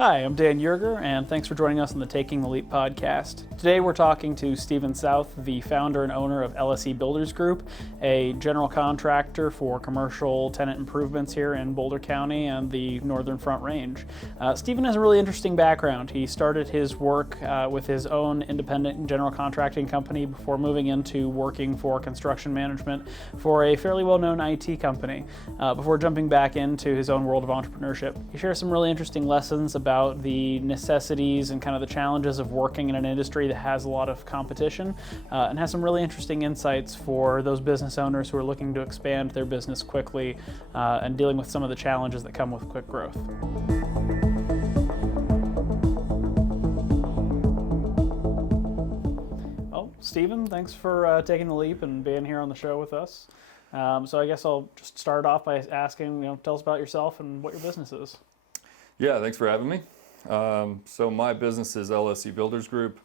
Hi, I'm Dan Yerger, and thanks for joining us on the Taking the Leap podcast. Today we're talking to Stephen South, the founder and owner of LSE Builders Group, a general contractor for commercial tenant improvements here in Boulder County and the Northern Front Range. Stephen has a really interesting background. He started his work with his own independent general contracting company before moving into working for construction management for a fairly well-known IT company, before jumping back into his own world of entrepreneurship. He shares some really interesting lessons about the necessities and kind of the challenges of working in an industry that has a lot of competition, and has some really interesting insights for those business owners who are looking to expand their business quickly and dealing with some of the challenges that come with quick growth. Well, Stephen, thanks for taking the leap and being here on the show with us. So I guess I'll just start off by asking, tell us about yourself and what your business is. Yeah, thanks for having me. So my business is LSE Builders Group.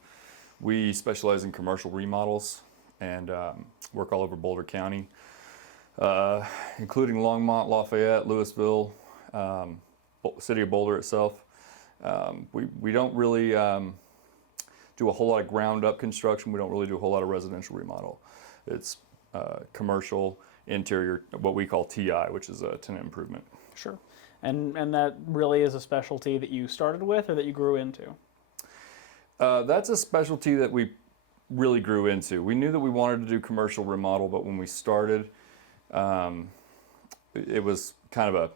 We specialize in commercial remodels and work all over Boulder County, including Longmont, Lafayette, Louisville, City of Boulder itself. We don't really do a whole lot of ground up construction. We don't really do a whole lot of residential remodel. It's commercial interior, what we call TI, which is a tenant improvement. Sure. And that really is a specialty that you started with or that you grew into? That's a specialty that we really grew into. We knew that we wanted to do commercial remodel, but when we started, it was kind of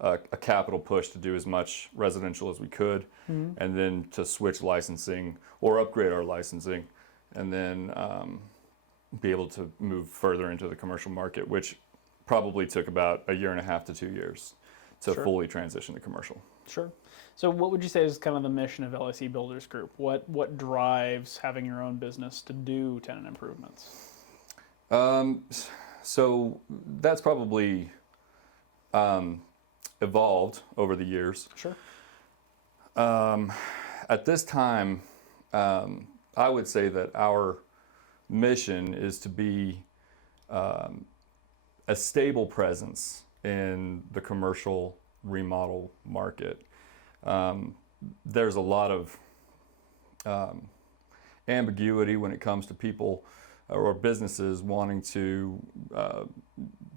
a capital push to do as much residential as we could, and then to switch licensing or upgrade our licensing, and then be able to move further into the commercial market, which probably took about 1.5 to 2 years to Sure. fully transition to commercial. Sure. So what would you say is kind of the mission of LSE Builders Group? What drives having your own business to do tenant improvements? So that's probably evolved over the years. Sure. At this time, I would say that our mission is to be a stable presence in the commercial remodel market. There's a lot of ambiguity when it comes to people or businesses wanting to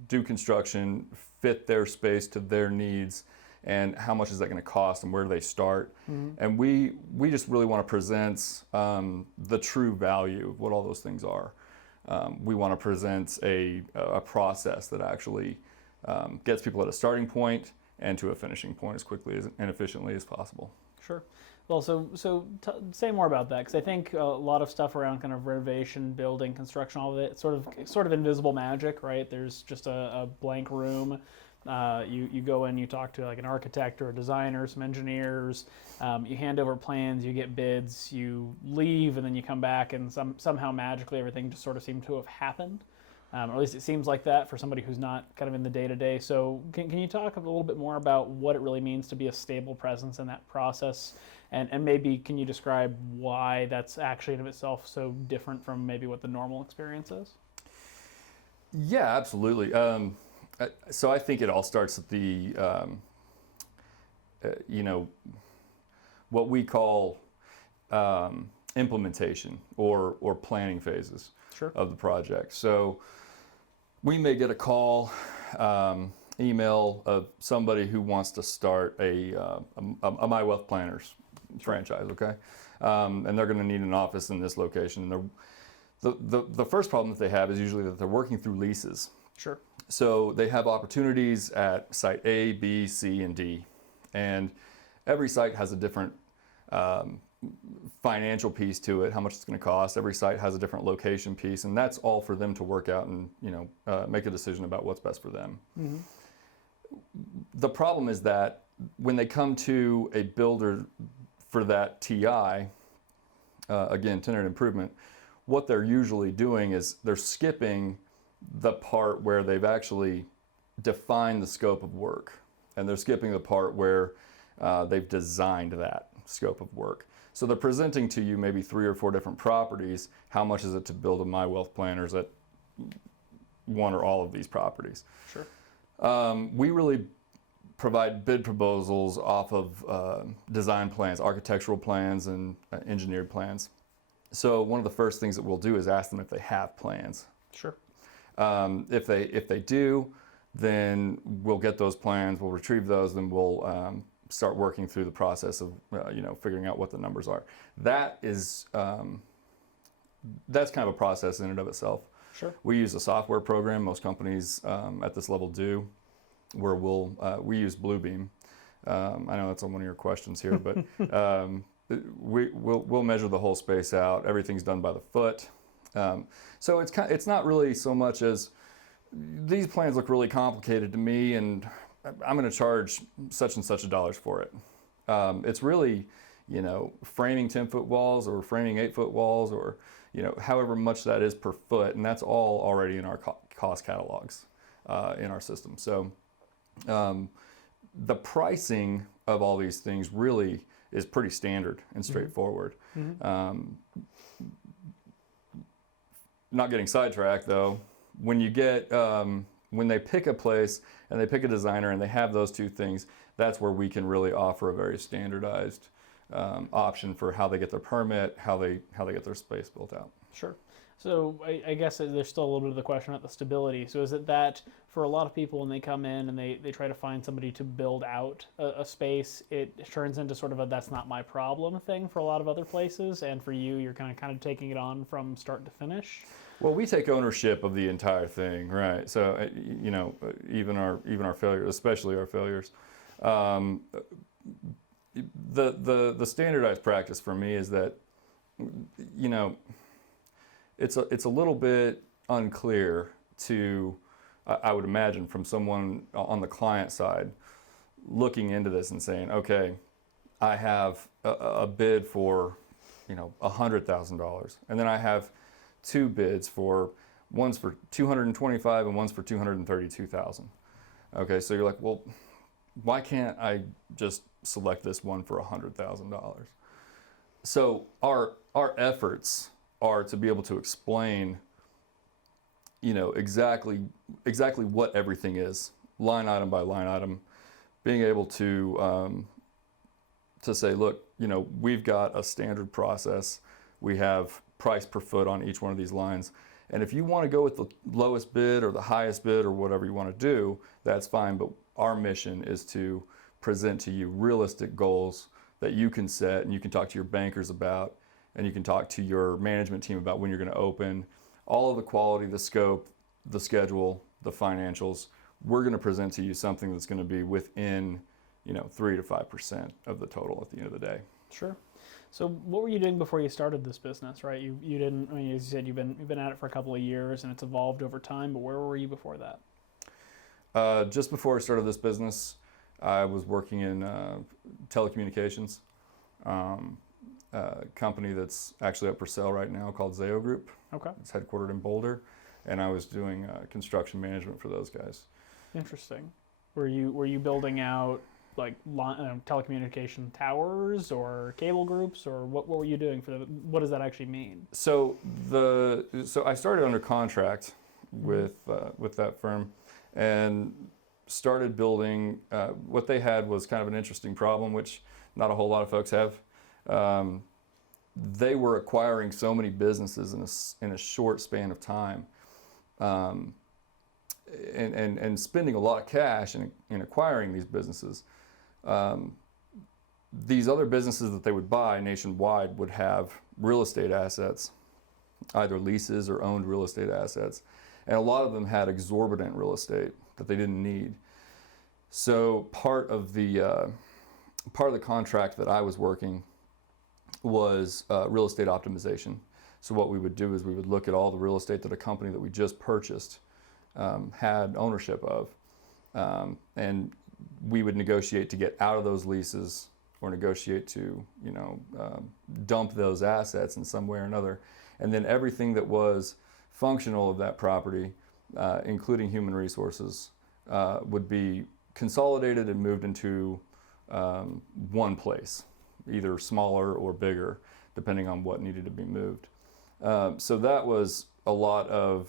do construction, fit their space to their needs, and how much is that going to cost and where do they start. And we just really want to present the true value of what all those things are. We want to present a process that actually gets people at a starting point and to a finishing point as quickly and efficiently as possible. Sure. Well, say more about that, because I think a lot of stuff around kind of renovation, building, construction, all of it, sort of invisible magic, right? There's just a blank room. You go in, you talk to like an architect or a designer, some engineers, you hand over plans, you get bids, you leave, and then you come back, and somehow magically everything just sort of seemed to have happened. Or at least it seems like that for somebody who's not kind of in the day-to-day. So can you talk a little bit more about what it really means to be a stable presence in that process? And maybe can you describe why that's actually in of itself so different from maybe what the normal experience is? Yeah, absolutely. So I think it all starts at the, what we call implementation or planning phases. Sure. Of the project. So we may get a call, email of somebody who wants to start a My Wealth Planners franchise, okay? And they're going to need an office in this location. And the first problem that they have is usually that they're working through leases. Sure. So they have opportunities at site A, B, C, and D. And every site has a different financial piece to it, how much it's going to cost. Every site has a different location piece, and that's all for them to work out and make a decision about what's best for them. The problem is that when they come to a builder for that TI, again, tenant improvement, what they're usually doing is they're skipping the part where they've actually defined the scope of work, and they're skipping the part where they've designed that scope of work. So they're presenting to you maybe 3 or 4 different properties. How much is it to build a My Wealth Planners at one or all of these properties? Sure. We really provide bid proposals off of design plans, architectural plans, and engineered plans. So one of the first things that we'll do is ask them if they have plans. Sure. If they do, then we'll get those plans, we'll retrieve those, then we'll start working through the process of figuring out what the numbers are. That is that's kind of a process in and of itself. Sure. We use a software program. Most companies at this level do, where we use Bluebeam. I know that's on one of your questions here, but we'll measure the whole space out. Everything's done by the foot. So it's not really so much as these plans look really complicated to me, and I'm going to charge such and such dollars for it. It's really, framing 10-foot walls or framing 8-foot walls, or however much that is per foot, and that's all already in our cost catalogs in our system. So the pricing of all these things really is pretty standard and straightforward. Mm-hmm. Not getting sidetracked though, when they pick a place and they pick a designer and they have those two things, that's where we can really offer a very standardized option for how they get their permit, how they get their space built out. Sure. So I guess there's still a little bit of the question about the stability. So is it that for a lot of people when they come in and they try to find somebody to build out a space, it turns into sort of a that's not my problem thing for a lot of other places, and for you, you're kind of taking it on from start to finish? Well, we take ownership of the entire thing, right? So even our failures, especially our failures. The standardized practice for me is that it's a little bit unclear to, I would imagine, from someone on the client side looking into this and saying, okay, I have a bid for $100,000, and then I have two bids one's for $225,000 and one's for $232,000. Okay, so you're like, well, why can't I just select this one for $100,000? So our efforts are to be able to explain, exactly what everything is, line item by line item, being able to say, look, we've got a standard process. We have price per foot on each one of these lines. And if you want to go with the lowest bid or the highest bid or whatever you want to do, that's fine. But our mission is to present to you realistic goals that you can set and you can talk to your bankers about, and you can talk to your management team about when you're going to open. All of the quality, the scope, the schedule, the financials, we're going to present to you something that's going to be within 3 to 5% of the total at the end of the day. Sure. So what were you doing before you started this business, right? You didn't, as you said, you've been at it for a couple of years and it's evolved over time, but where were you before that? Just before I started this business, I was working in telecommunications, a company that's actually up for sale right now called Zayo Group. Okay. It's headquartered in Boulder, and I was doing construction management for those guys. Interesting. Were you building out like telecommunication towers or cable groups, or what were you doing for what does that actually mean? So I started under contract with that firm and started building. What they had was kind of an interesting problem, which not a whole lot of folks have. They were acquiring so many businesses in a short span of time, and spending a lot of cash in acquiring these businesses. These other businesses that they would buy nationwide would have real estate assets, either leases or owned real estate assets, and a lot of them had exorbitant real estate that they didn't need. So part of the contract that I was working was real estate optimization. So what we would do is we would look at all the real estate that a company that we just purchased had ownership of, and we would negotiate to get out of those leases or negotiate to dump those assets in some way or another. And then everything that was functional of that property, including human resources, would be consolidated and moved into one place, either smaller or bigger, depending on what needed to be moved. So that was a lot of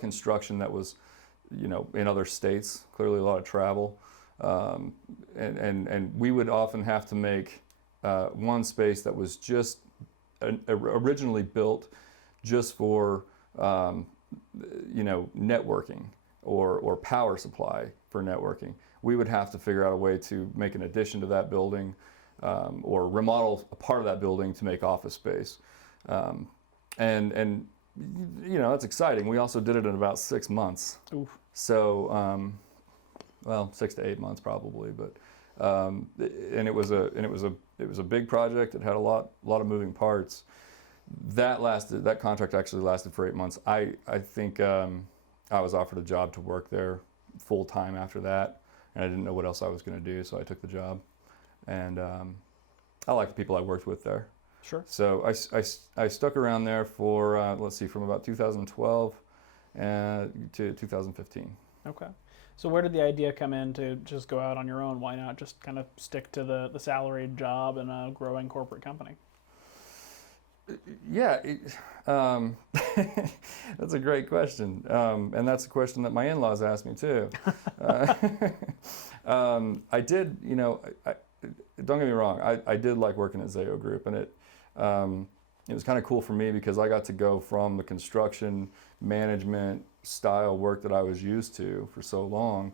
construction that was in other states. Clearly, a lot of travel, and we would often have to make one space that was just originally built just for networking or power supply for networking. We would have to figure out a way to make an addition to that building or remodel a part of that building to make office space. And that's exciting. We also did it in about 6 months. Oof. So, 6 to 8 months probably, but and it was a big project. It had a lot of moving parts. That contract actually lasted for 8 months. I think I was offered a job to work there full time after that, and I didn't know what else I was going to do, so I took the job. And I like the people I worked with there. Sure. So I stuck around there for from about 2012 to 2015. Okay. So where did the idea come in to just go out on your own? Why not just kind of stick to the salaried job in a growing corporate company? Yeah, that's a great question, and that's a question that my in-laws asked me too. I did, don't get me wrong, I did like working at Zayo Group, and it was kind of cool for me because I got to go from the construction management style work that I was used to for so long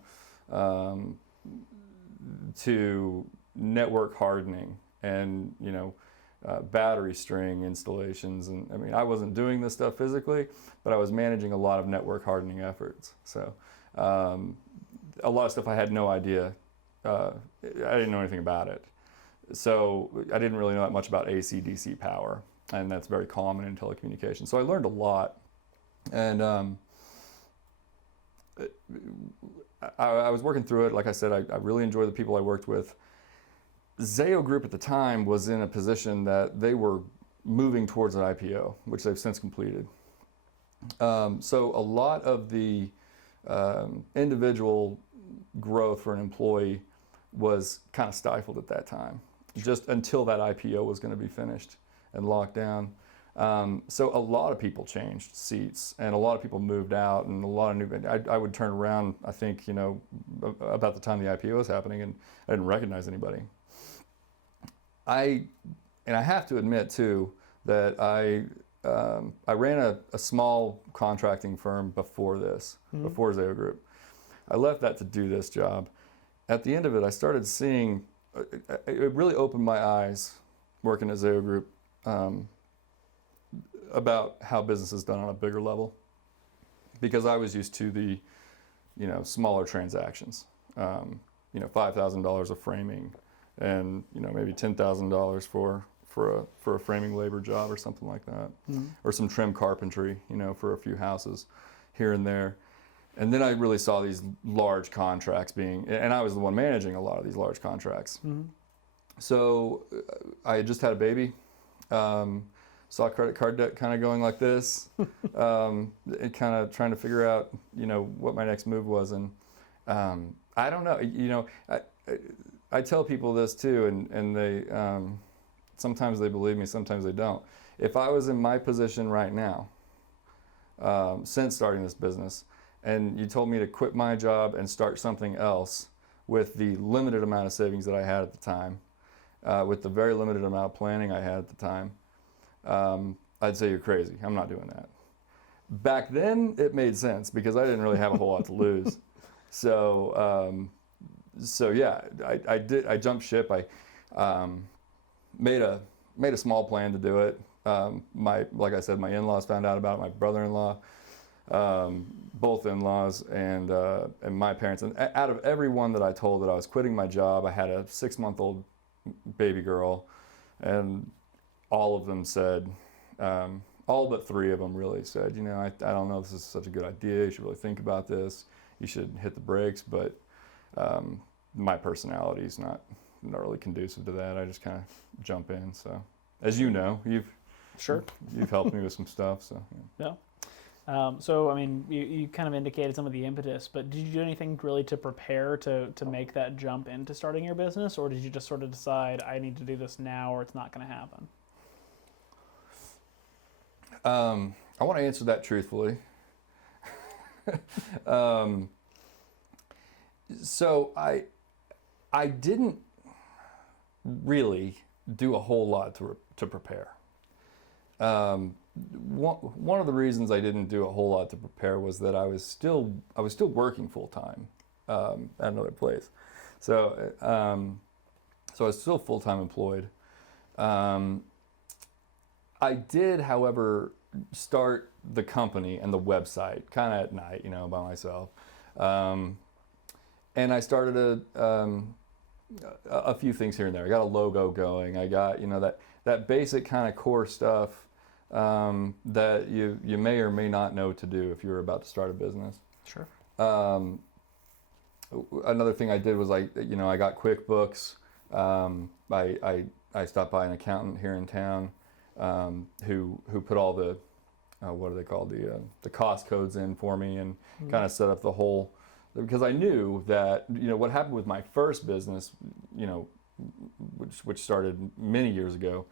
to network hardening and battery string installations. And I mean, I wasn't doing this stuff physically, but I was managing a lot of network hardening efforts. So a lot of stuff I had no idea. I didn't know anything about it. So I didn't really know that much about AC DC power, and that's very common in telecommunications. So I learned a lot, and I was working through it. Like I said, I really enjoyed the people I worked with. Zayo Group at the time was in a position that they were moving towards an IPO, which they've since completed. So a lot of the individual growth for an employee was kind of stifled at that time, just until that IPO was going to be finished and locked down. So a lot of people changed seats, and a lot of people moved out, and a lot of new. I would turn around, I think, about the time the IPO was happening, and I didn't recognize anybody. I have to admit too that I ran a small contracting firm before this, before Zayo Group. I left that to do this job. At the end of it, I started seeing. It really opened my eyes working at Zayo Group about how business is done on a bigger level, because I was used to the smaller transactions, $5,000 of framing, and maybe $10,000 for a framing labor job or something like that, or some trim carpentry, for a few houses here and there. And then I really saw these large contracts and I was the one managing a lot of these large contracts. So I had just had a baby, saw credit card debt kind of going like this, and kind of trying to figure out, what my next move was. And I don't know, I tell people this too, and they sometimes they believe me, sometimes they don't. If I was in my position right now, since starting this business, and you told me to quit my job and start something else with the limited amount of savings that I had at the time, with the very limited amount of planning I had at the time, I'd say you're crazy. I'm not doing that. Back then, it made sense because I didn't really have a whole lot to lose. So yeah, I jumped ship. I made a small plan to do it. Like I said, my in-laws found out about it. My brother-in-law, both in-laws, and my parents. And out of everyone that I told that I was quitting my job, I had a 6-month-old baby girl, and all of them said, all but 3 of them really said, I don't know if this is such a good idea. You should really think about this. You should hit the brakes. But my personality is not really conducive to that. I just kind of jump in. So, as you know, you've helped me with some stuff. So yeah. So I mean, you kind of indicated some of the impetus, but did you do anything really to prepare to make that jump into starting your business, or did you just sort of decide I need to do this now or it's not going to happen? I want to answer that truthfully. So I didn't really do a whole lot to prepare. One of the reasons I didn't do a whole lot to prepare was that I was still working full time at another place. So I was still full time employed. I did, however, start the company and the website kind of at night, by myself. And I started a few things here and there. I got a logo going. I got, that basic kind of core stuff that you may or may not know to do if you're about to start a business. Sure. Another thing I did was I got QuickBooks. I stopped by an accountant here in town who put all the what are they called, the cost codes in for me, and kind of set up the whole, because I knew that what happened with my first business, which started many years ago.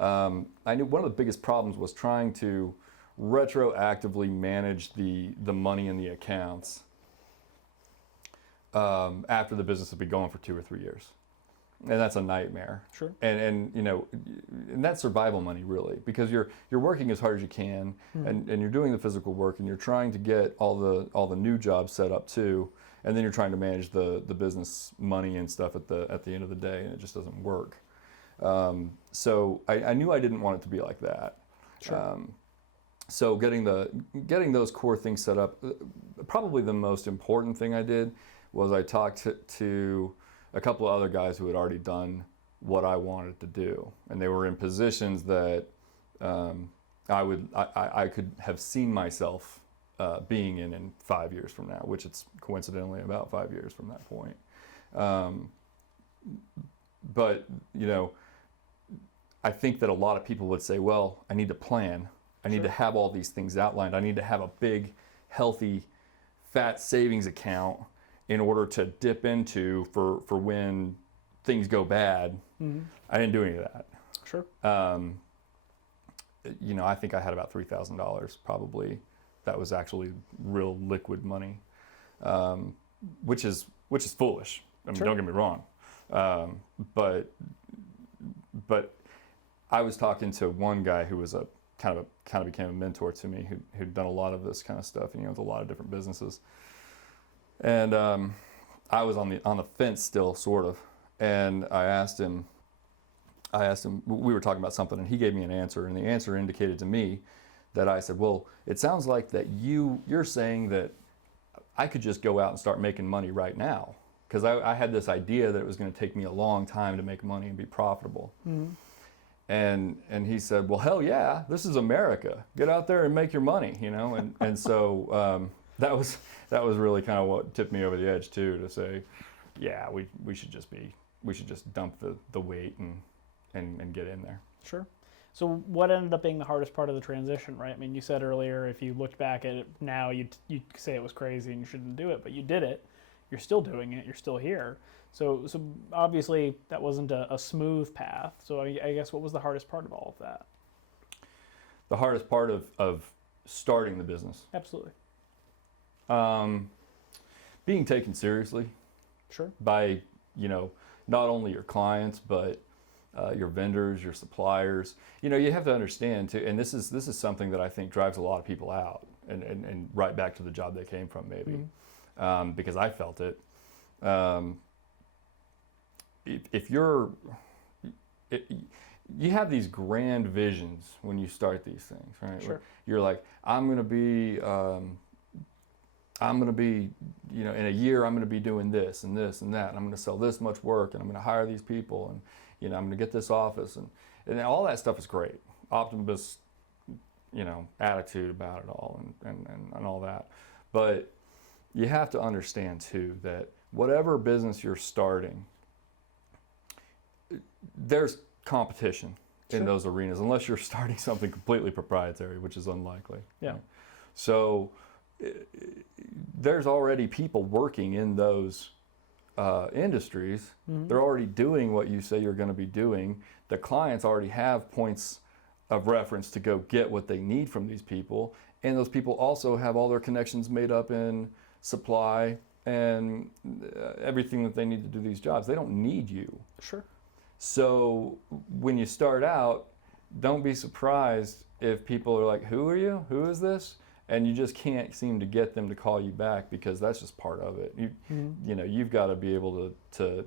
I knew one of the biggest problems was trying to retroactively manage the money in the accounts after the business had been going for 2 or 3 years. And that's a nightmare. Sure. And that's survival money, really, because you're working as hard as you can, and you're doing the physical work, and you're trying to get all the new jobs set up too, and then you're trying to manage the business money and stuff at the end of the day, and it just doesn't work. So I knew I didn't want it to be like that. Sure. So getting those core things set up, probably the most important thing I did was I talked to a couple of other guys who had already done what I wanted to do, and they were in positions that I could have seen myself being in 5 years from now, which it's coincidentally about 5 years from that point. But I think that a lot of people would say, well, I need to plan. I need to have all these things outlined. I need to have a big, healthy, fat savings account in order to dip into for when things go bad. I didn't do any of that. Sure. I think I had about $3,000 probably. That was actually real liquid money, which is foolish. I mean, Sure. Don't get me wrong. But I was talking to one guy who was kind of became a mentor to me, who'd done a lot of this kind of stuff, with a lot of different businesses. And I was on the fence still, sort of. And I asked him, we were talking about something, and he gave me an answer, and the answer indicated to me that I said, well, it sounds like that you're saying that I could just go out and start making money right now, because I had this idea that it was going to take me a long time to make money and be profitable. And he said, well, hell yeah, this is America. Get out there and make your money, and so that was really kind of what tipped me over the edge too, to say, yeah, we should just dump the weight and get in there. Sure. So what ended up being the hardest part of the transition, right? I mean, you said earlier, if you looked back at it now, you'd say it was crazy and you shouldn't do it, but you did it. You're still doing it. You're still here. So obviously that wasn't a smooth path. So I guess what was the hardest part of all of that? The hardest part of starting the business? Absolutely. Being taken seriously. Sure. By, not only your clients, but your vendors, your suppliers. You have to understand too, and this is something that I think drives a lot of people out and right back to the job they came from, maybe. Because I felt it. If you have these grand visions when you start these things, right? Sure. You're like, I'm going to be, in a year, I'm going to be doing this and this and that, and I'm going to sell this much work, and I'm going to hire these people, and I'm going to get this office, and all that stuff is great. Optimist, attitude about it all, and all that. But you have to understand too that whatever business you're starting, there's competition in those arenas, unless you're starting something completely proprietary, which is unlikely. Yeah. Right? So there's already people working in those industries. They're already doing what you say you're going to be doing. The clients already have points of reference to go get what they need from these people, and those people also have all their connections made up in supply and everything that they need to do these jobs. They don't need you. Sure. So when you start out, don't be surprised if people are like, who are you? Who is this? And you just can't seem to get them to call you back, because that's just part of it. You know, you've got to be able to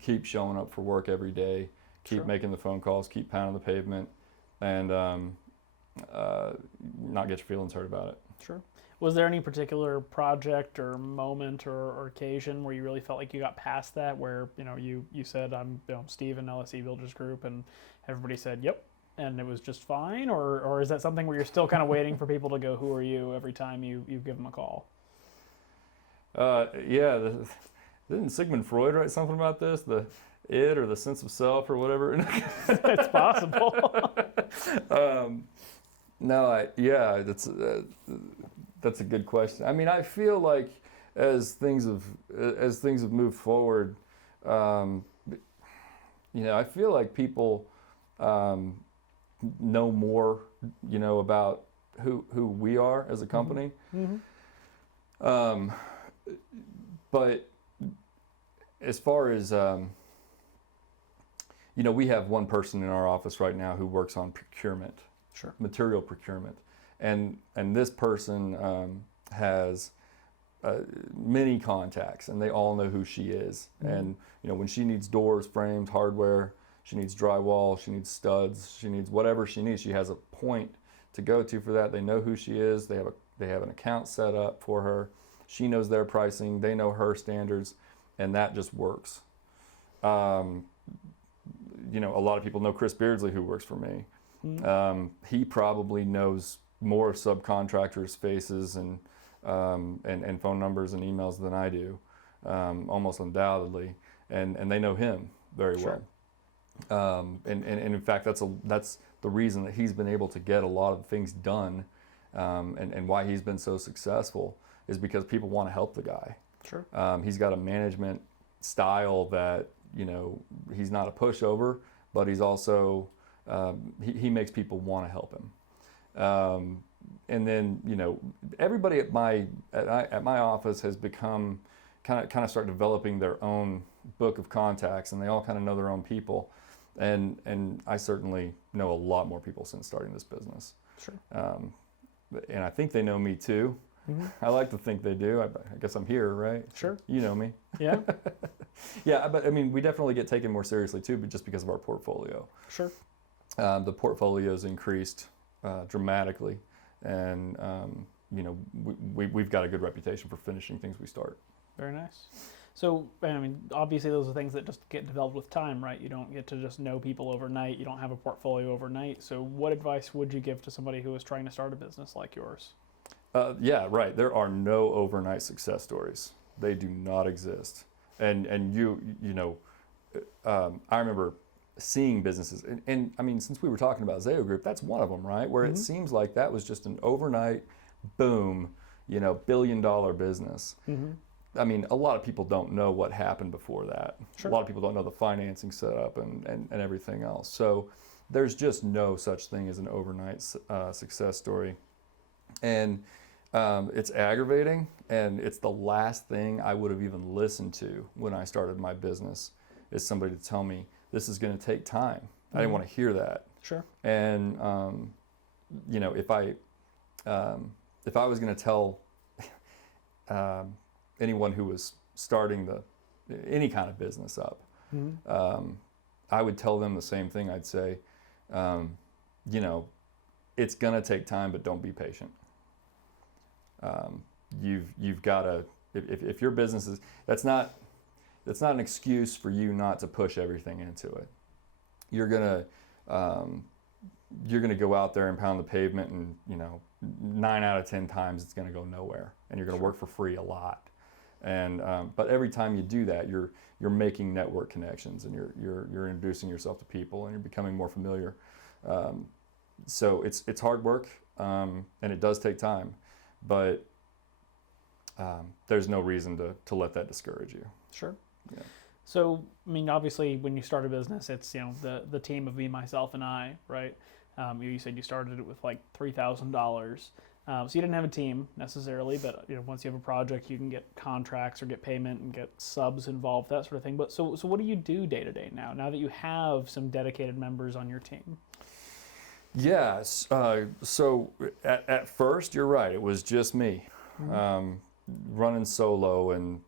keep showing up for work every day, keep Sure. making the phone calls, keep pounding the pavement, and not get your feelings hurt about it. Sure. Was there any particular project or moment or occasion where you really felt like you got past that, where, you know, you said, I'm, you know, Steve in LSE Builders Group, and everybody said, yep, and it was just fine? Or is that something where you're still kind of waiting for people to go, who are you, every time you give them a call? Yeah, didn't Sigmund Freud write something about this? The id, or the sense of self, or whatever? It's possible. No, yeah, that's a good question. I mean, I feel like as things have moved forward, you know, I feel like people know more, you know, about who we are as a company. Mm-hmm. But as far as you know, we have one person in our office right now who works on procurement. Sure. Material procurement, and this person has many contacts, and they all know who she is. And you know, when she needs doors, frames, hardware, she needs drywall, she needs studs, she needs whatever she needs, she has a point to go to for that. They know who she is. They have an account set up for her. She knows their pricing. They know her standards, and that just works. You know, a lot of people know Chris Beardsley, who works for me. He probably knows more subcontractors' faces and phone numbers and emails than I do, almost undoubtedly, and they know him very Sure. well. And in fact, that's the reason that he's been able to get a lot of things done, and why he's been so successful, is because people want to help the guy. Sure. He's got a management style that, you know, he's not a pushover, but he's also he makes people want to help him. And then, you know, everybody at my office has become kind of start developing their own book of contacts, and they all kind of know their own people. And I certainly know a lot more people since starting this business. Sure. And I think they know me too. Mm-hmm. I like to think they do. I guess I'm here, right? Sure. You know me. Yeah. Yeah, but I mean, we definitely get taken more seriously too, but just because of our portfolio. Sure. The portfolio's increased dramatically, and you know, we've got a good reputation for finishing things we start. Very nice. So, I mean, obviously those are things that just get developed with time, right? You don't get to just know people overnight. You don't have a portfolio overnight. So what advice would you give to somebody who is trying to start a business like yours? Yeah, right. There are no overnight success stories. They do not exist. And you know, I remember seeing businesses, and I mean, since we were talking about Zayo Group, that's one of them, right? Where it seems like that was just an overnight boom, you know, billion-dollar business. I mean, a lot of people don't know what happened before that. Sure. A lot of people don't know the financing setup and everything else. So there's just no such thing as an overnight success story. And it's aggravating, and it's the last thing I would have even listened to when I started my business, is somebody to tell me this is going to take time. I didn't want to hear that. Sure. And you know, if I was going to tell anyone who was starting any kind of business up, I would tell them the same thing. I'd say, you know, it's going to take time, but don't be patient. You've got to, if your business is, that's not an excuse for you not to push everything into it. You're gonna go out there and pound the pavement, and you know, 9 out of 10 times it's gonna go nowhere, and you're gonna work for free a lot. And but every time you do that, you're making network connections, and you're introducing yourself to people, and you're becoming more familiar. So it's hard work, and it does take time, but there's no reason to let that discourage you. Sure. Yeah. So, I mean, obviously, when you start a business, it's, you know, the team of me, myself, and I, right? You said you started it with like $3,000. So you didn't have a team necessarily, but once you have a project, you can get contracts or get payment and get subs involved, that sort of thing. But so what do you do day to day now that you have some dedicated members on your team? Yes. So at first, you're right. It was just me, running solo, and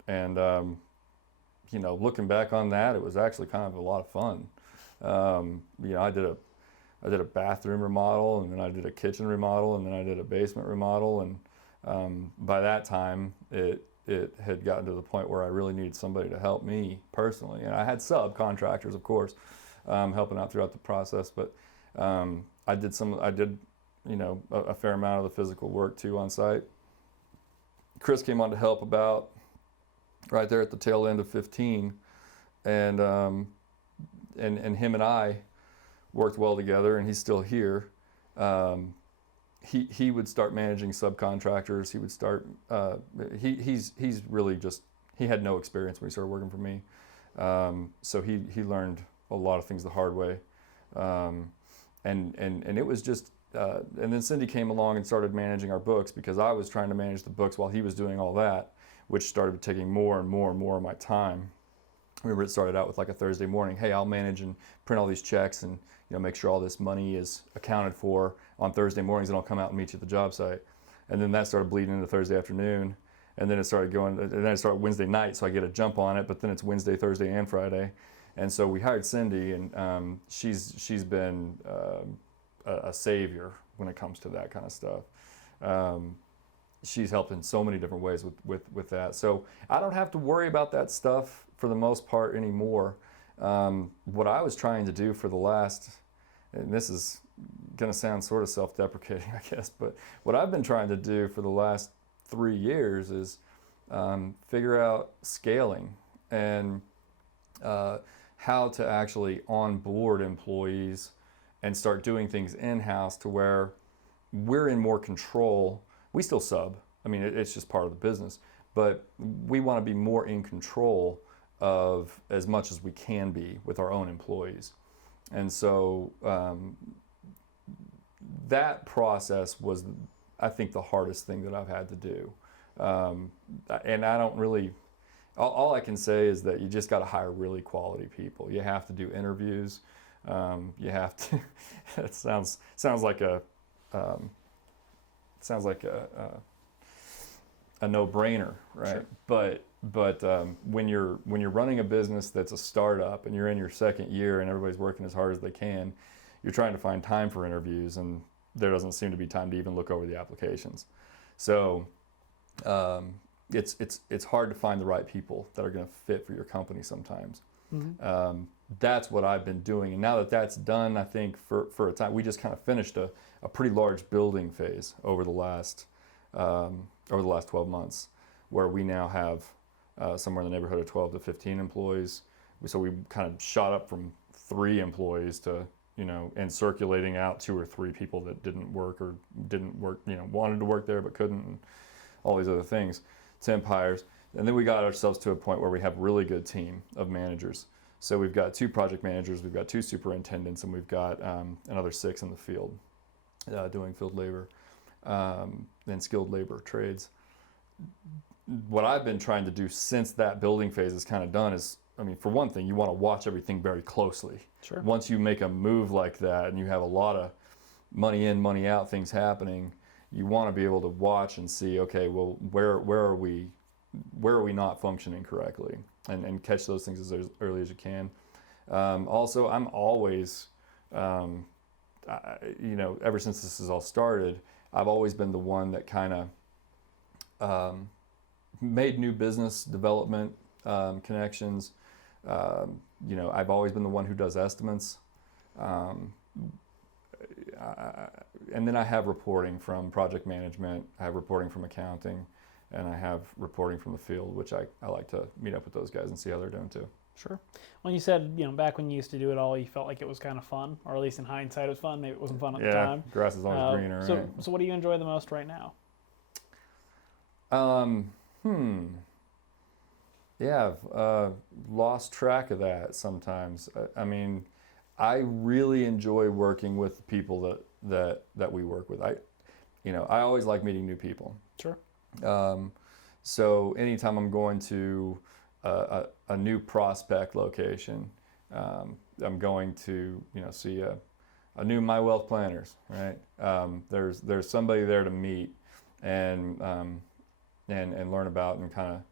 looking back on that, it was actually kind of a lot of fun. I did a bathroom remodel, and then I did a kitchen remodel, and then I did a basement remodel, and by that time, it had gotten to the point where I really needed somebody to help me personally, and I had subcontractors, of course, helping out throughout the process, but I did a fair amount of the physical work too on site. Chris came on to help about right there at the tail end of 15, and him and I worked well together, and he's still here. He would start managing subcontractors. He would start. He's really just, he had no experience when he started working for me, so he learned a lot of things the hard way, and it was just. And then Cindy came along and started managing our books, because I was trying to manage the books while he was doing all that, which started taking more and more and more of my time. I remember it started out with like a Thursday morning. Hey, I'll manage and print all these checks and make sure all this money is accounted for on Thursday mornings, and I'll come out and meet you at the job site. And then that started bleeding into Thursday afternoon, and then it started going. And then it started Wednesday night, so I get a jump on it. But then it's Wednesday, Thursday, and Friday. And so we hired Cindy, and she's been a savior when it comes to that kind of stuff. She's helped in so many different ways with that. So I don't have to worry about that stuff for the most part anymore. What I was trying to do for the last, and this is going to sound sort of self-deprecating, I guess, but what I've been trying to do for the last 3 years is figure out scaling and how to actually onboard employees and start doing things in-house to where we're in more control. We still sub. I mean, it's just part of the business, but we want to be more in control of as much as we can be with our own employees. And so that process was, I think, the hardest thing that I've had to do. And I don't really, all I can say is that you just got to hire really quality people. You have to do interviews. You have to, it sounds like a no-brainer, right? Sure. But when you're running a business that's a startup and you're in your second year and everybody's working as hard as they can, you're trying to find time for interviews, and there doesn't seem to be time to even look over the applications. So it's hard to find the right people that are going to fit for your company sometimes. Mm-hmm. That's what I've been doing, and now that that's done, I think for a time, we just kind of finished a pretty large building phase over the last 12 months, where we now have somewhere in the neighborhood of 12 to 15 employees. So we kind of shot up from 3 employees to, and circulating out 2 or 3 people that didn't work, wanted to work there but couldn't, and all these other things, temp hires. And then we got ourselves to a point where we have a really good team of managers. So we've got 2 project managers, we've got 2 superintendents, and we've got another 6 in the field doing field labor and skilled labor trades. What I've been trying to do since that building phase is kind of done is, I mean, for one thing, you want to watch everything very closely. Sure. Once you make a move like that and you have a lot of money in, money out things happening, you want to be able to watch and see, okay, well, where are we not functioning correctly, and catch those things as early as you can. Also, I'm always, ever since this has all started, I've always been the one that kind of made new business development connections. I've always been the one who does estimates. And then I have reporting from project management, I have reporting from accounting, and I have reporting from the field, which I like to meet up with those guys and see how they're doing too. Sure. Well, you said, back when you used to do it all, you felt like it was kind of fun, or at least in hindsight it was fun. Maybe it wasn't fun at the time. Yeah, grass is always greener, right? So what do you enjoy the most right now? Yeah, I've lost track of that sometimes. I mean, I really enjoy working with the people that we work with. I always like meeting new people. Sure. So anytime I'm going to a new prospect location, I'm going to see a new My Wealth Planners, right? There's somebody there to meet and learn about and kind of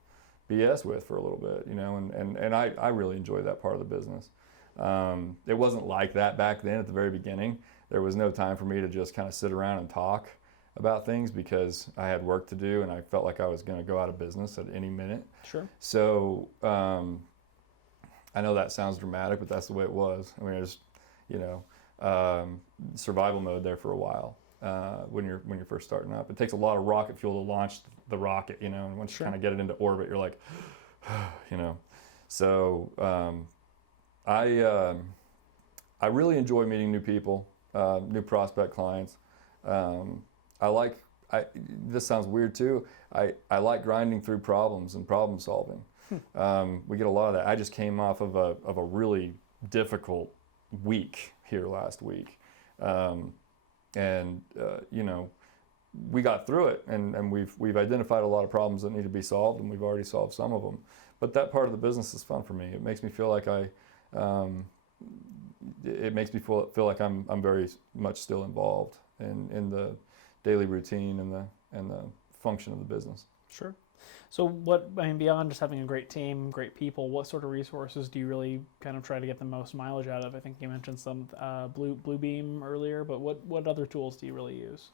BS with for a little bit, and I really enjoy that part of the business. It wasn't like that back then at the very beginning. There was no time for me to just kind of sit around and talk about things because I had work to do and I felt like I was going to go out of business at any minute. Sure. So I know that sounds dramatic, but that's the way it was. I mean, it was, survival mode there for a while when you're first starting up. It takes a lot of rocket fuel to launch the rocket, and once you kind of get it into orbit, you're like, So I really enjoy meeting new people, new prospect clients. This sounds weird too. I like grinding through problems and problem solving. We get a lot of that. I just came off of a really difficult week here last week. We got through it and we've identified a lot of problems that need to be solved and we've already solved some of them. But that part of the business is fun for me. It makes me feel like I'm very much still involved in the daily routine and the function of the business. Sure. So beyond just having a great team, great people, what sort of resources do you really kind of try to get the most mileage out of? I think you mentioned some Bluebeam earlier, but what other tools do you really use?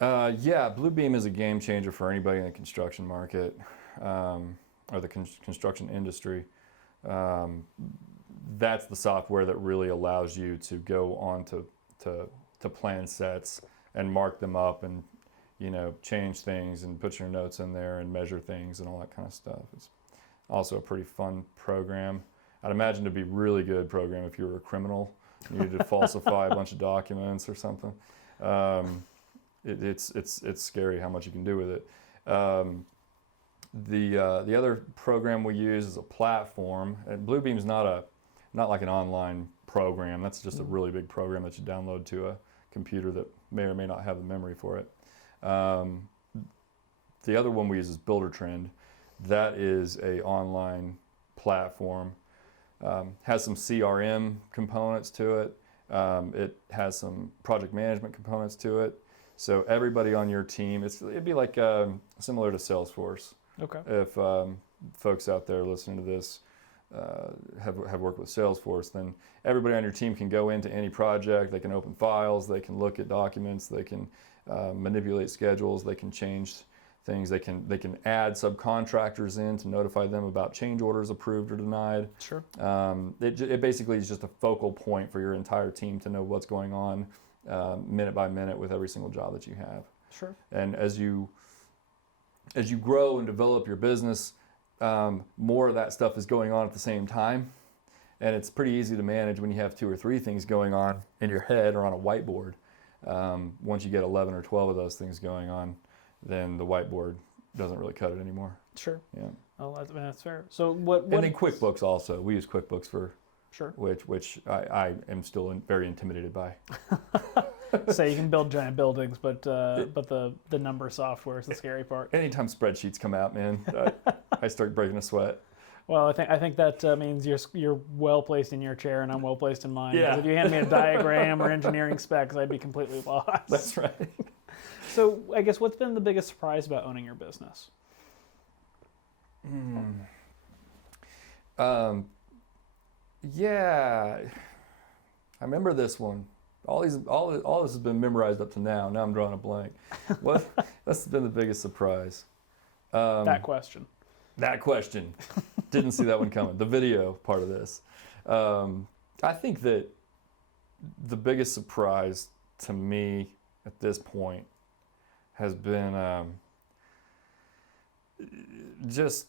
Bluebeam is a game changer for anybody in the construction market or the construction industry. That's the software that really allows you to go on to plan sets and mark them up and change things and put your notes in there and measure things and all that kind of stuff. It's also a pretty fun program. I'd imagine it'd be a really good program if you were a criminal and you needed to falsify a bunch of documents or something. It's scary how much you can do with it. The other program we use is a platform, and Bluebeam's not like an online program. That's just a really big program that you download to a computer that may or may not have the memory for it. The other one we use is Buildertrend. That is a online platform. Has some CRM components to it. It has some project management components to it. So everybody on your team, it'd be like similar to Salesforce. Okay. If folks out there listening to this have worked with Salesforce, then everybody on your team can go into any project. They can open files. They can look at documents. They can manipulate schedules. They can change things. They can add subcontractors in to notify them about change orders approved or denied. Sure. It basically is just a focal point for your entire team to know what's going on minute by minute with every single job that you have. Sure. And as you grow and develop your business, more of that stuff is going on at the same time. And it's pretty easy to manage when you have 2 or 3 things going on in your head or on a whiteboard. Once you get 11 or 12 of those things going on, then the whiteboard doesn't really cut it anymore. Sure. Yeah. Oh, that's fair. So what? And then QuickBooks also. We use QuickBooks for sure. Which I am still very intimidated by. So you can build giant buildings, but the number software is the scary part. Anytime spreadsheets come out, man, I start breaking a sweat. Well, I think that means you're well placed in your chair and I'm well placed in mine. Yeah. Because if you hand me a diagram or engineering specs, I'd be completely lost. That's right. So I guess what's been the biggest surprise about owning your business? Yeah, I remember this one. All this has been memorized up to now. Now I'm drawing a blank. That's been the biggest surprise. That question. That question. Didn't see that one coming. The video part of this. I think that the biggest surprise to me at this point has been just,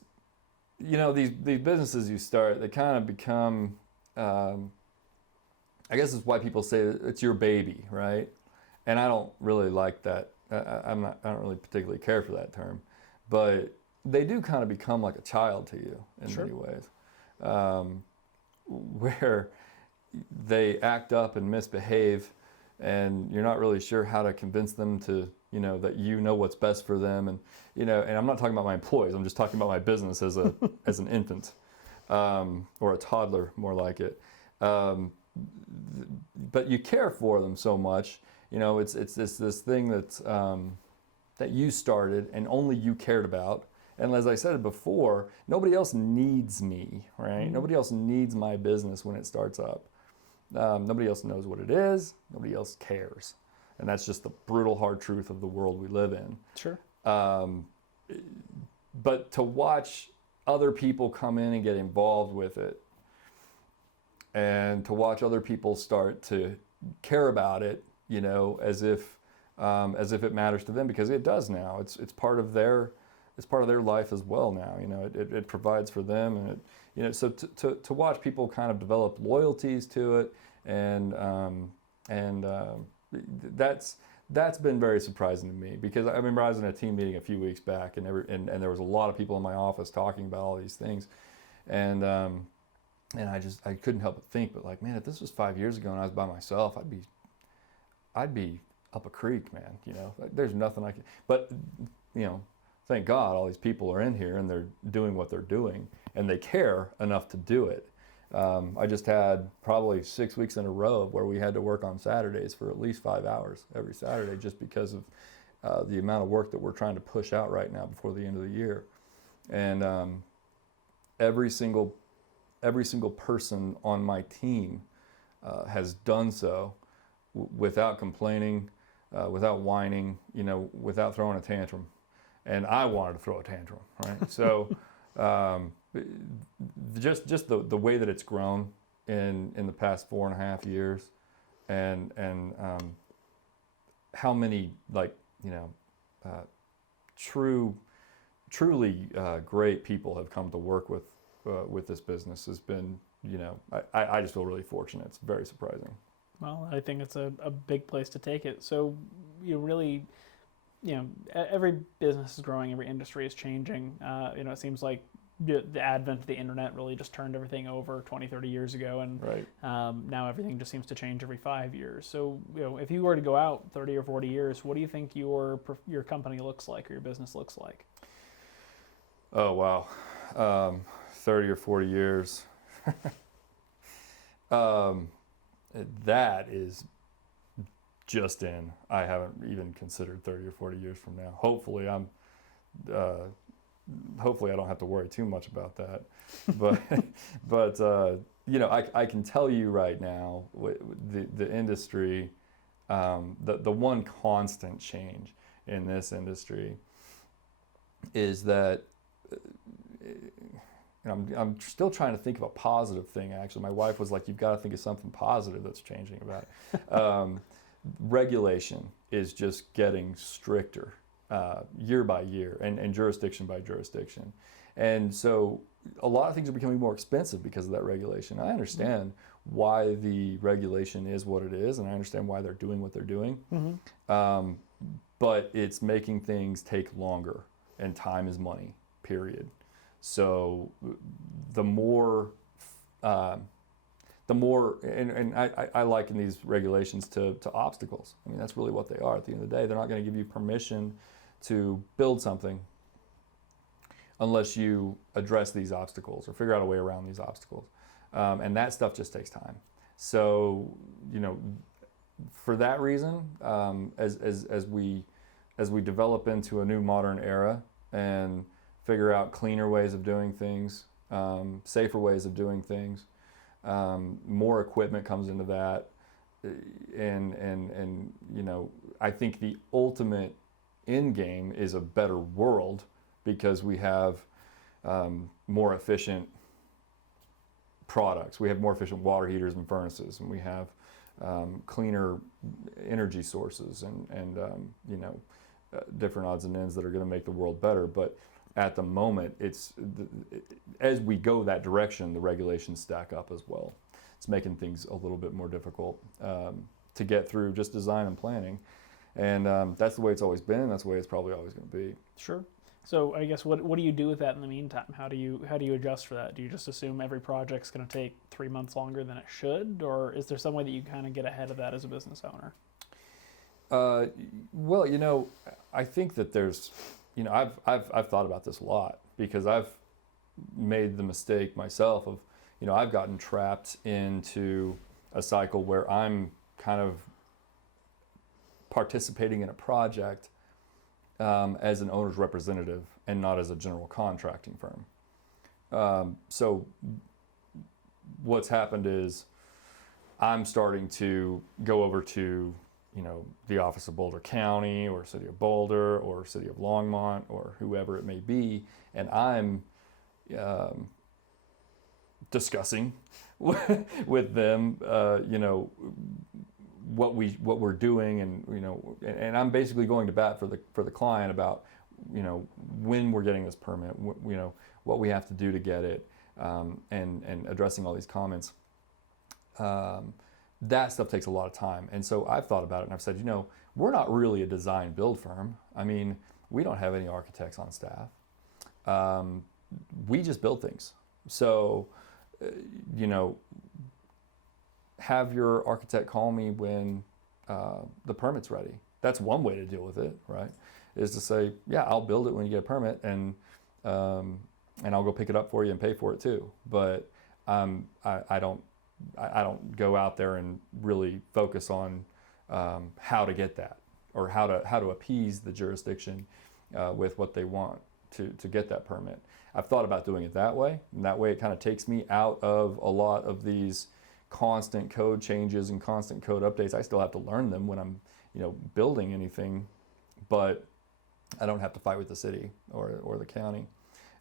these businesses you start, they kind of become, I guess it's why people say it's your baby, right? And I don't really like that. I don't really particularly care for that term, but they do kind of become like a child to you in Sure. many ways, where they act up and misbehave and you're not really sure how to convince them to, that what's best for them. And, and I'm not talking about my employees, I'm just talking about my business as as an infant, or a toddler, more like it. But you care for them so much, it's this thing that you started and only you cared about. And as I said before, nobody else needs me, right? Mm-hmm. Nobody else needs my business when it starts up. Nobody else knows what it is. Nobody else cares. And that's just the brutal, hard truth of the world we live in. Sure. But to watch other people come in and get involved with it, and to watch other people start to care about it, as if it matters to them, because it does now. It's part of their life as well now. It provides for them, and so to watch people kind of develop loyalties to it, and that's been very surprising to me, because I remember I was in a team meeting a few weeks back, and there was a lot of people in my office talking about all these things, and I couldn't help but think, but like, man, if this was 5 years ago and I was by myself, I'd be up a creek, man. There's nothing I can. But thank God all these people are in here and they're doing what they're doing, and they care enough to do it. I just had probably 6 weeks in a row where we had to work on Saturdays for at least 5 hours every Saturday, just because of the amount of work that we're trying to push out right now before the end of the year. And every single person on my team has done so without complaining, without whining, without throwing a tantrum. And I wanted to throw a tantrum, right? So just the way that it's grown in the past 4.5 years, and how many truly great people have come to work with this business has been, I just feel really fortunate. It's very surprising. Well, I think it's a big place to take it. So really, every business is growing, every industry is changing. It seems like the advent of the internet really just turned everything over 20, 30 years ago, and right. Now everything just seems to change every 5 years. So, if you were to go out 30 or 40 years, what do you think your company looks like, or your business looks like? Oh, wow. 30 or 40 years. That is just in. I haven't even considered 30 or 40 years from now. Hopefully I don't have to worry too much about that. But I can tell you right now, the industry, the one constant change in this industry is that, I'm still trying to think of a positive thing, actually. My wife was like, you've got to think of something positive that's changing about it. Regulation is just getting stricter year by year, and jurisdiction by jurisdiction. And so a lot of things are becoming more expensive because of that regulation. I understand why the regulation is what it is, and I understand why they're doing what they're doing. Mm-hmm. But it's making things take longer, and time is money, period. So the more, and I liken these regulations to obstacles. I mean, that's really what they are. At the end of the day, they're not going to give you permission to build something unless you address these obstacles or figure out a way around these obstacles. And that stuff just takes time. So, for that reason, as we develop into a new modern era and figure out cleaner ways of doing things, safer ways of doing things, more equipment comes into that, and I think the ultimate end game is a better world, because we have more efficient products. We have more efficient water heaters and furnaces, and we have cleaner energy sources, and different odds and ends that are going to make the world better. But at the moment, as we go that direction, the regulations stack up as well. It's making things a little bit more difficult to get through just design and planning. And that's the way it's always been, and that's the way it's probably always going to be. Sure. So I guess what do you do with that in the meantime? How do you adjust for that? Do you just assume every project's going to take 3 months longer than it should, or is there some way that you kind of get ahead of that as a business owner? Well, I think that there's, I've thought about this a lot because I've made the mistake myself of, I've gotten trapped into a cycle where I'm kind of participating in a project as an owner's representative and not as a general contracting firm. So what's happened is I'm starting to go over to, the office of Boulder County or City of Boulder or City of Longmont or whoever it may be, and I'm discussing with them, what we're doing, and I'm basically going to bat for the client about, when we're getting this permit, what we have to do to get it, and addressing all these comments. That stuff takes a lot of time, and so I've thought about it, and I've said, we're not really a design build firm. I mean, we don't have any architects on staff. We just build things. So, have your architect call me when the permit's ready. That's one way to deal with it, right? Is to say, yeah, I'll build it when you get a permit, and I'll go pick it up for you and pay for it too. But I don't go out there and really focus on how to get that or how to appease the jurisdiction with what they want to get that permit. I've thought about doing it that way, and that way it kind of takes me out of a lot of these constant code changes and constant code updates. I still have to learn them when I'm, building anything, but I don't have to fight with the city or the county.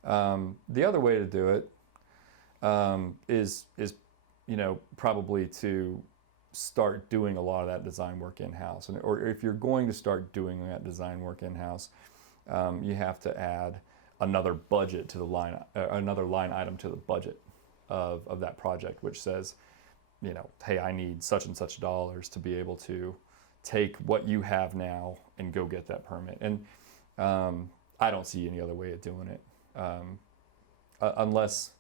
The other way to do it is probably to start doing a lot of that design work in-house, or if you're going to start doing that design work in-house, you have to add another budget to another line item to the budget of that project, which says, hey, I need such and such dollars to be able to take what you have now and go get that permit. And I don't see any other way of doing it, unless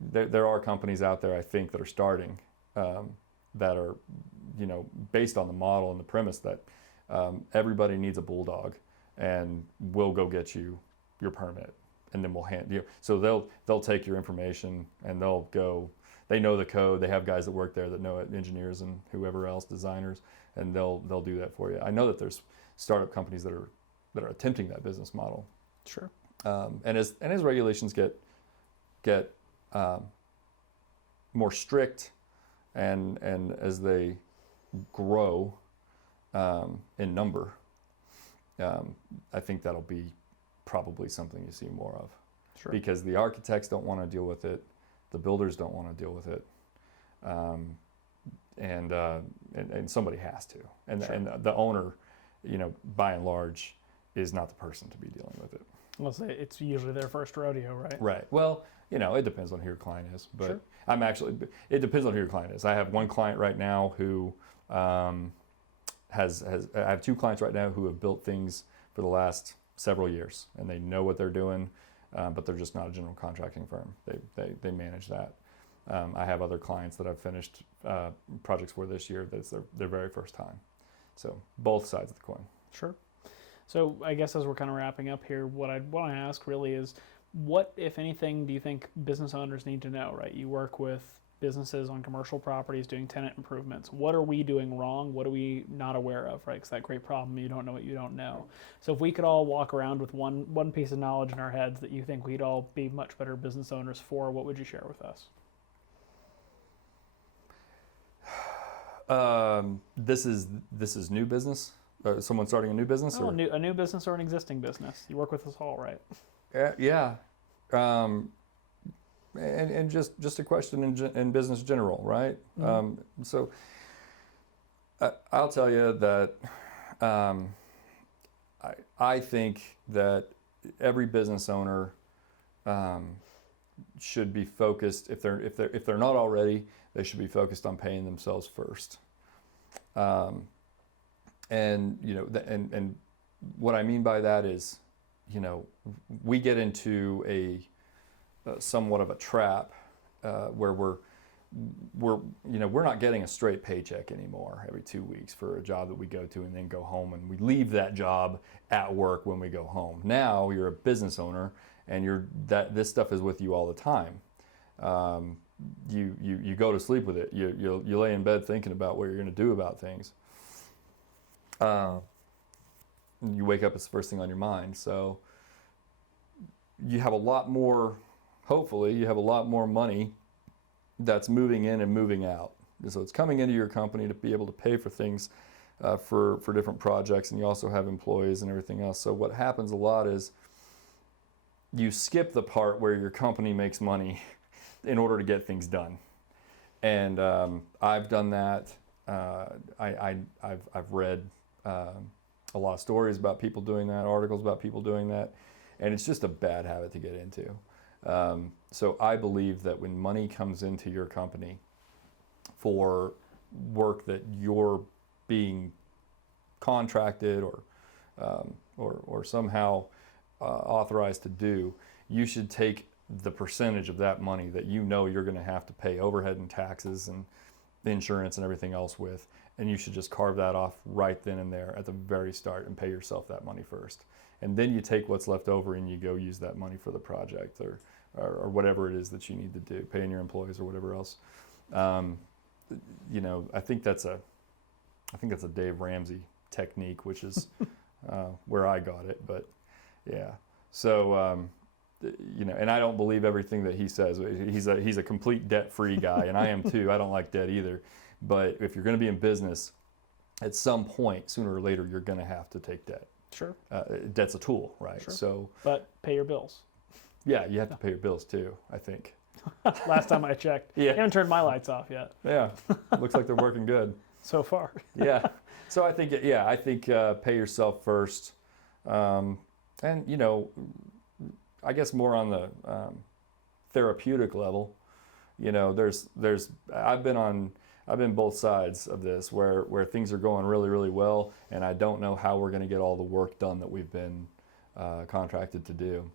there are companies out there, I think, that are starting that are, based on the model and the premise that everybody needs a bulldog, and we'll go get you your permit, and then we'll hand you. So they'll take your information and they'll go. They know the code. They have guys that work there that know it, engineers and whoever else, designers, and they'll do that for you. I know that there's startup companies that are attempting that business model. Sure. And as regulations get more strict, and as they grow in number, I think that'll be probably something you see more of. Sure. Because the architects don't want to deal with it, the builders don't want to deal with it, and somebody has to. And Sure. and the owner, by and large, is not the person to be dealing with it. Let's say it's usually their first rodeo, right? Right. Well, it depends on who your client is, but Sure. it depends on who your client is. I have one client right now who I have two clients right now who have built things for the last several years, and they know what they're doing, but they're just not a general contracting firm. They manage that. I have other clients that I've finished projects for this year that's their very first time. So both sides of the coin. Sure. So I guess as we're kind of wrapping up here, what I'd want to ask really is, what, if anything, do you think business owners need to know, right? You work with businesses on commercial properties doing tenant improvements. What are we doing wrong? What are we not aware of, right? It's that great problem, you don't know what you don't know. So if we could all walk around with one piece of knowledge in our heads that you think we'd all be much better business owners for, what would you share with us? This is new business. Someone starting a new business, a new business or an existing business. You work with us all, right? Yeah. And just a question in business general, right? Mm-hmm. So I'll tell you that I think that every business owner should be focused, if they're not already, they should be focused on paying themselves first. And what I mean by that is we get into a somewhat of a trap where we're not getting a straight paycheck anymore every 2 weeks for a job that we go to and then go home, and we leave that job at work when we go home. Now you're a business owner, and this stuff is with you all the time. You go to sleep with it. You lay in bed thinking about what you're going to do about things. You wake up, it's the first thing on your mind. So you have a lot more. Hopefully, you have a lot more money that's moving in and moving out. So it's coming into your company to be able to pay for things for different projects, and you also have employees and everything else. So what happens a lot is you skip the part where your company makes money in order to get things done. And I've done that. I've read a lot of stories about people doing that, articles about people doing that, and it's just a bad habit to get into. So I believe that when money comes into your company for work that you're being contracted or somehow authorized to do, you should take the percentage of that money that you know you're going to have to pay overhead and taxes and insurance and everything else with, and you should just carve that off right then and there at the very start and pay yourself that money first. And then you take what's left over and you go use that money for the project or whatever it is that you need to do, paying your employees or whatever else. I think that's a Dave Ramsey technique, which is where I got it. But yeah, so and I don't believe everything that he says. He's a complete debt-free guy, and I am too. I don't like debt either. But if you're going to be in business, at some point, sooner or later, you're going to have to take debt. Sure. Debt's a tool, right? Sure. So, but pay your bills. Yeah, you have to pay your bills too, I think. Last time I checked. Yeah. I haven't turned my lights off yet. Yeah, looks like they're working good. So far. Yeah. So I think pay yourself first. And, I guess more on the therapeutic level, I've been both sides of this where things are going really, really well, and I don't know how we're going to get all the work done that we've been contracted to do.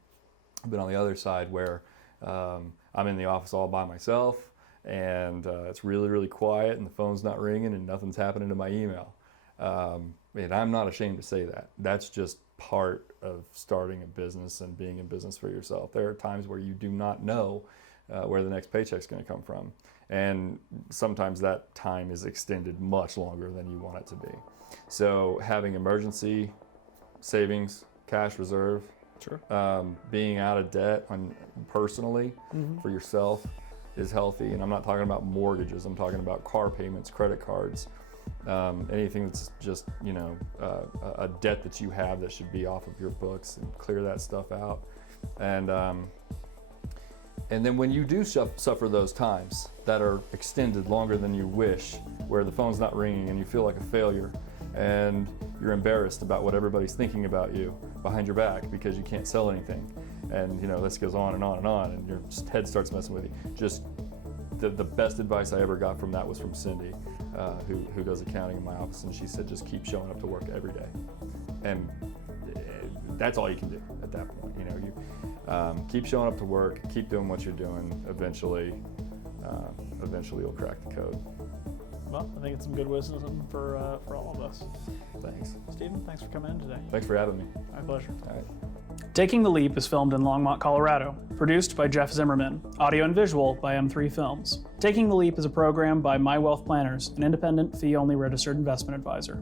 I've been on the other side where I'm in the office all by myself, and it's really, really quiet, and the phone's not ringing, and nothing's happening to my email. And I'm not ashamed to say that. That's just part of starting a business and being in business for yourself. There are times where you do not know where the next paycheck's going to come from. And sometimes that time is extended much longer than you want it to be. So having emergency savings, cash reserve, sure. Being out of debt personally for yourself is healthy. And I'm not talking about mortgages. I'm talking about car payments, credit cards, anything that's just, a debt that you have that should be off of your books, and clear that stuff out. And then when you do suffer those times that are extended longer than you wish, where the phone's not ringing and you feel like a failure and you're embarrassed about what everybody's thinking about you behind your back because you can't sell anything, and this goes on and on and on, and your head starts messing with you. Just the best advice I ever got from that was from Cindy, who does accounting in my office, and she said just keep showing up to work every day, and that's all you can do at that point. You keep showing up to work, keep doing what you're doing. Eventually you'll crack the code. Well, I think it's some good wisdom for all of us. Thanks. Stephen, thanks for coming in today. Thanks for having me. My pleasure. All right. Taking the Leap is filmed in Longmont, Colorado. Produced by Jeff Zimmerman. Audio and visual by M3 Films. Taking the Leap is a program by My Wealth Planners, an independent, fee-only registered investment advisor.